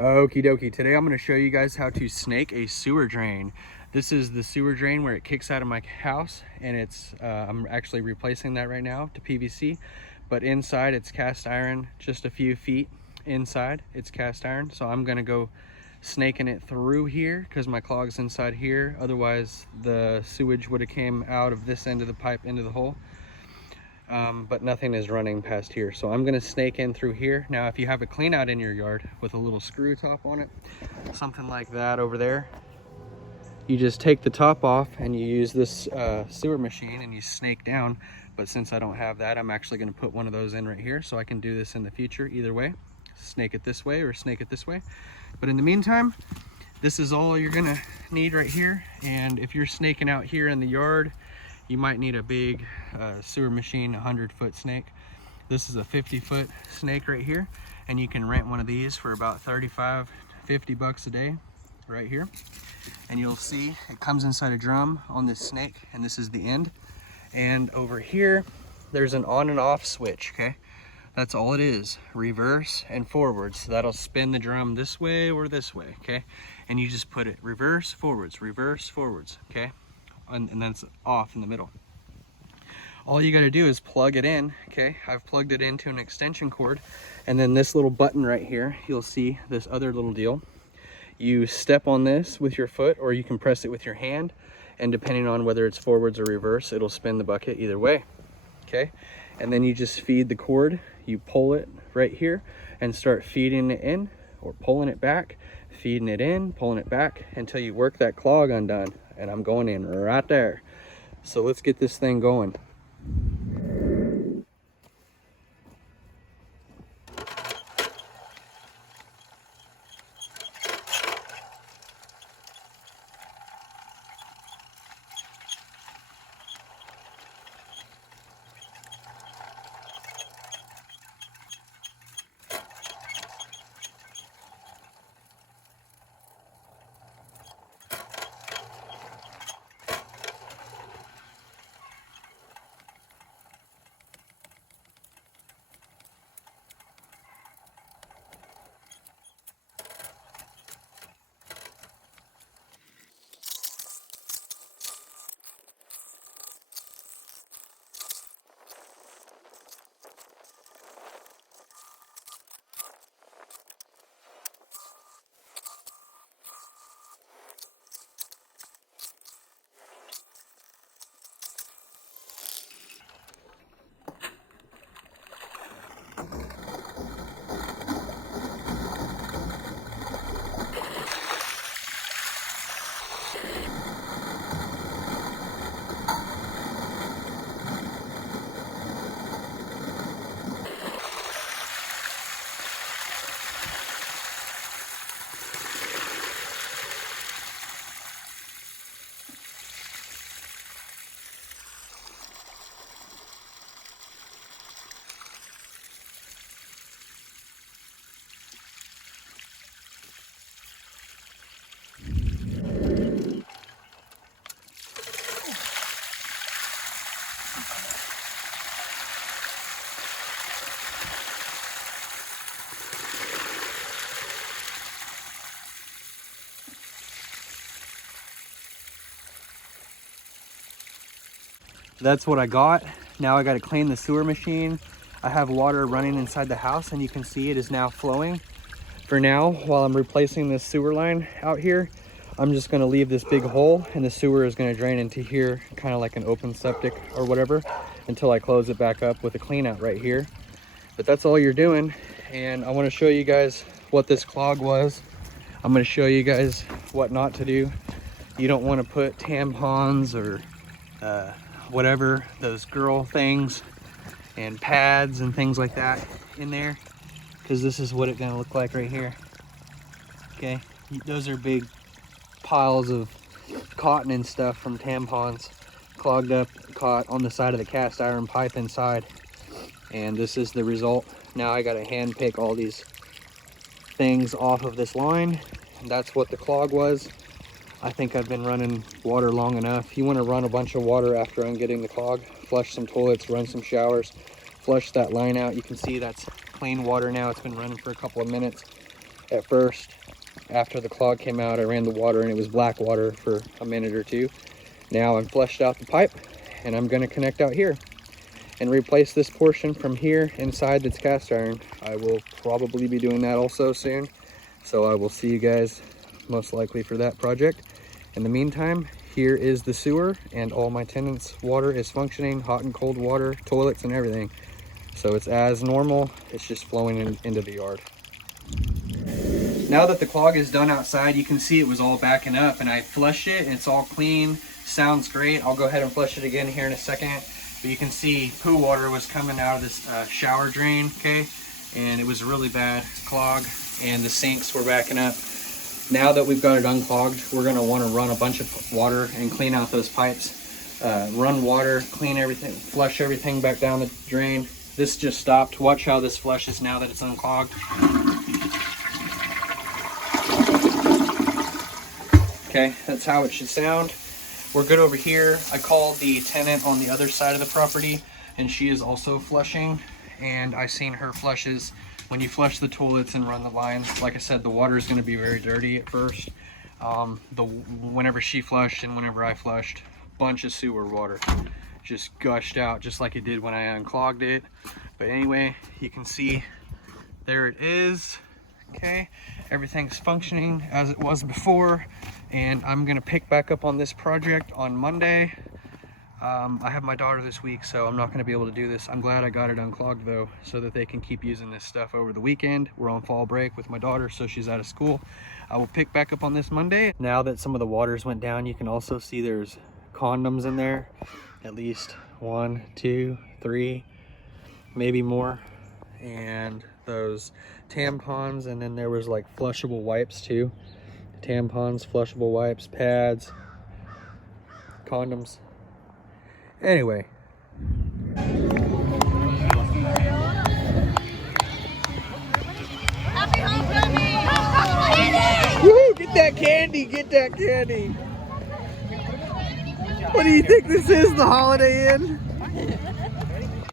Okie dokie, today I'm going to show you guys how to snake a sewer drain. This is the sewer drain where it kicks out of my house, and it's I'm actually replacing that right now to PVC, but inside it's cast iron. Just a few feet inside it's cast iron, so I'm going to go snaking it through here because my clog's inside here. Otherwise the sewage would have came out of this end of the pipe into the hole. But nothing is running past here, so I'm gonna snake in through here. Now if you have a clean out in your yard with a little screw top on it, something like that over there, you just take the top off and you use this sewer machine and you snake down. But since I don't have that, I'm actually going to put one of those in right here, so I can do this in the future either way, snake it this way or snake it this way. But in the meantime, this is all you're gonna need right here. And if you're snaking out here in the yard, you might need a big sewer machine, 100-foot snake. This is a 50-foot snake right here, and you can rent one of these for about 35, 50 bucks a day right here. And you'll see it comes inside a drum on this snake, and this is the end. And over here, there's an on and off switch, okay? That's all it is, reverse and forwards. So that'll spin the drum this way or this way, okay? And you just put it reverse, forwards, okay? And then it's off in the middle. All you got to do is plug it in, okay? I've plugged it into an extension cord, and then this little button right here, you'll see this other little deal. You step on this with your foot, or you can press it with your hand, and depending on whether it's forwards or reverse, it'll spin the bucket either way, okay? And then you just feed the cord, you pull it right here and start feeding it in or pulling it back, feeding it in, pulling it back until you work that clog undone. And I'm going in right there. So let's get this thing going. That's what I got. Now I got to clean the sewer machine. I have water running inside the house, and you can see it is now flowing. For now, while I'm replacing this sewer line out here, I'm just going to leave this big hole, and the sewer is going to drain into here, kind of like an open septic or whatever, until I close it back up with a clean out right here. But that's all you're doing. And I want to show you guys what this clog was. I'm going to show you guys what not to do. You don't want to put tampons or whatever, those girl things and pads and things like that in there, because this is what it's going to look like right here, okay? Those are big piles of cotton and stuff from tampons clogged up, caught on the side of the cast iron pipe inside, and this is the result. Now I got to hand pick all these things off of this line, and that's what the clog was. I think I've been running water long enough. You want to run a bunch of water after ungetting the clog. Flush some toilets, run some showers, flush that line out. You can see that's clean water now. It's been running for a couple of minutes. At first, after the clog came out, I ran the water and it was black water for a minute or two. Now I'm flushed out the pipe and I'm gonna connect out here and replace this portion from here inside that's cast iron. I will probably be doing that also soon. So I will see you guys most likely for that project. In the meantime, here is the sewer and all my tenants' water is functioning, hot and cold water, toilets and everything. So it's as normal, it's just flowing into the yard. Now that the clog is done outside, you can see it was all backing up and I flushed it and it's all clean, sounds great. I'll go ahead and flush it again here in a second. But you can see poo water was coming out of this shower drain, okay? And it was a really bad clog and the sinks were backing up. Now that we've got it unclogged, we're gonna wanna run a bunch of water and clean out those pipes. Run water, clean everything, flush everything back down the drain. This just stopped. Watch how this flushes now that it's unclogged. Okay, that's how it should sound. We're good over here. I called the tenant on the other side of the property and she is also flushing, and I seen her flushes. When you flush the toilets and run the lines, like I said, the water is going to be very dirty at first. Whenever she flushed and whenever I flushed, bunch of sewer water just gushed out just like it did when I unclogged it. But anyway, you can see there it is. Okay, everything's functioning as it was before, and I'm gonna pick back up on this project on Monday. I have my daughter this week, so I'm not gonna be able to do this. I'm glad I got it unclogged though, so that they can keep using this stuff over the weekend. We're on fall break with my daughter, so she's out of school. I will pick back up on this Monday. Now that some of the waters went down, you can also see there's condoms in there. At least 1, 2, 3, maybe more. And those tampons, and then there was like flushable wipes too. Tampons, flushable wipes, pads, condoms. Anyway. Happy homecoming! Woo! Get that candy! Get that candy! What do you think this is, the Holiday Inn?